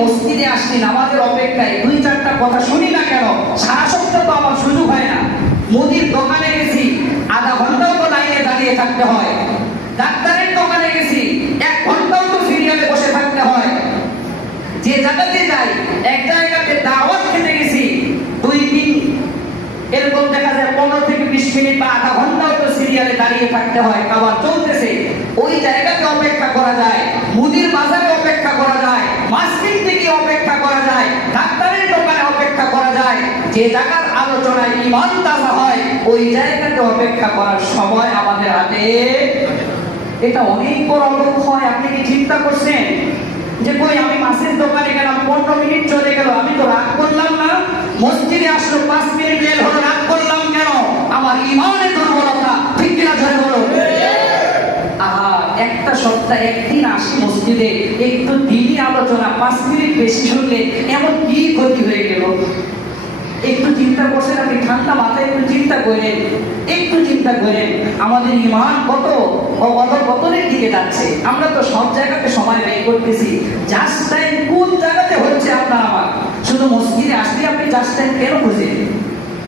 মসজিদে আসছি নামাজের অপেক্ষায়, দুই চারটা কথা শুনি না কেন? সারা সপ্তাহ তো আমার সুযোগ হয় না। মুদির দোকানে গেছি, আধা ঘন্টাও তো লাইনে দাঁড়িয়ে থাকতে হয়। ডাক্তারের দোকানে গেছি, 1 ঘন্টাও তো সিরিয়ালে বসে থাকতে হয়। যে জায়গাতে যাই, এক জায়গাতে দাওয়াত খেতে গেছি, 2-3 এরকম দেখা যায় 15 থেকে 20 মিনিট বা আধা ঘন্টাও তো সিরিয়ালে দাঁড়িয়ে থাকতে হয়। খাবার চলতেছে, ওই জায়গাতে অপেক্ষা করা যায়, মুদির বাজারে অপেক্ষা করা যায়, মাসজিদ থেকে অপেক্ষা করা যায়, ডাক্তারের দোকানে অপেক্ষা করা যায়। যে জায়গার আলোচনায় ঈমান তাজা হয়, ওই জায়গাতে অপেক্ষা করার সময় আমাদের হাতে। এটা অনেক বড় অবক্ষয়। আপনি কি চিন্তা করছেন যে কই আমি মাছের দোকানে গেলাম, 15 মিনিট চলে গেল, আমি তো রাগ করলাম না? মসজিদে আসলো 5 মিনিট লেট হলো, রাগ করলাম কেন? আমার ঈমানের দুর্বলতা। ঠিক কিনা ধরে বলো? আহা, একটা সপ্তাহ একদিন আসি মসজিদে, একটু দিনই আলোচনা 5 মিনিট বেশি শুনলে এমন কি ক্ষতি হয়ে গেল? একটু চিন্তা করছেন আপনি? ঠান্ডা মাথায় একটু চিন্তা করেন, একটু চিন্তা করেন আমাদের ঈমান কত অধঃপতনের দিকে যাচ্ছে। আমরা তো সব জায়গাতে সময় ব্যয় করতেছি, জাস্ট টাইম কোন জায়গাতে হচ্ছে আপনার আমার? শুধু মসজিদে আসলে আপনি জাস্ট টাইম কেন খুঁজেন?